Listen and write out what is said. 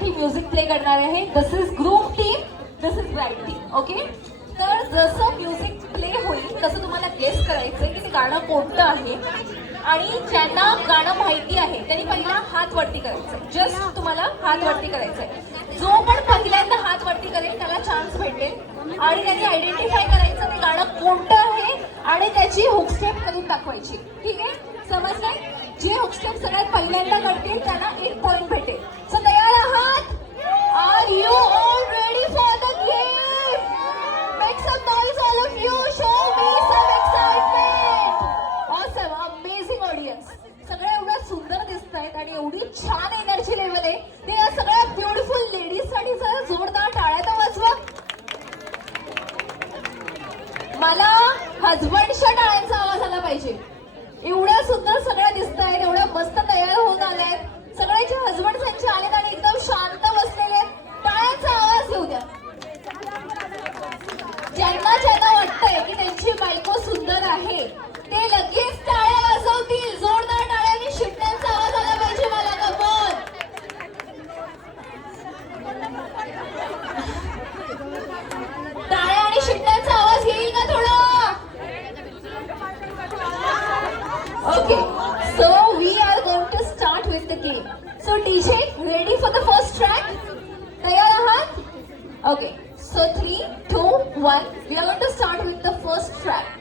साठी music play करणार आहे. This is group team, this is bride team. Okay, तर जसं म्युझिक प्ले होईल तसं तुम्हाला गेस करायचंय की ते गाणं कोणतं आहे. आणि ज्यांना गाणं माहिती आहे त्यांनी पहिला हात वरती करायचंय. जस्ट तुम्हाला हात वरती करायचंय. जो पण पहिल्यांदा हात वरती करेल त्याला चान्स भेटेल आणि त्यांनी आयडेंटिफाय करायचं ते गाणं कोणतं आहे आणि त्याची हुक स्टेप करून दाखवायची. ठीक आहे, समजलंय? जे हुक स्टेप सगळ्यात पहिल्यांदा करतील त्यांना 1 पॉइंट भेटेल. सो तयार आहात? Are you all ready for the game? Make some noise all of you. Show me some excitement. Awesome, amazing audience. सगळे एवढ्या सुंदर दिसत आहेत आणि एवढी छान एनर्जी लेवल आहे. ते या सगळ्या ब्युटिफुल लेडीज साठी जरा जोरदार टाळ्या तर वाजवा. मला हजबंडच्या टाळ्यांचा आवाज आला पाहिजे. एवढ्या सुंदर सगळ्या दिसत आहेत, एवढ्या मस्त तयार होऊन आल्या आहेत. सगळ्यांचे हजबंड त्यांचे आले आणि एकदम शांत बसलेले आहेत. टाळ्यांचा आवाज येऊ द्या. ज्यांना ज्यांना वाटतंय की त्यांची बायको सुंदर आहे ते लगेच टाळ्या वाजवतील. जोरदार टाळ्यांनी शिट्ट्यांचा आवाज आला पाहिजे मला. कमोन, टाळ्या आणि शिट्ट्यांचा आवाज येईल का थोडा? Okay, so we are going to start with the game. So DJ, ready for the first track? तयार आहात? Okay, so 3, 2, 1, we are going to start with the first track.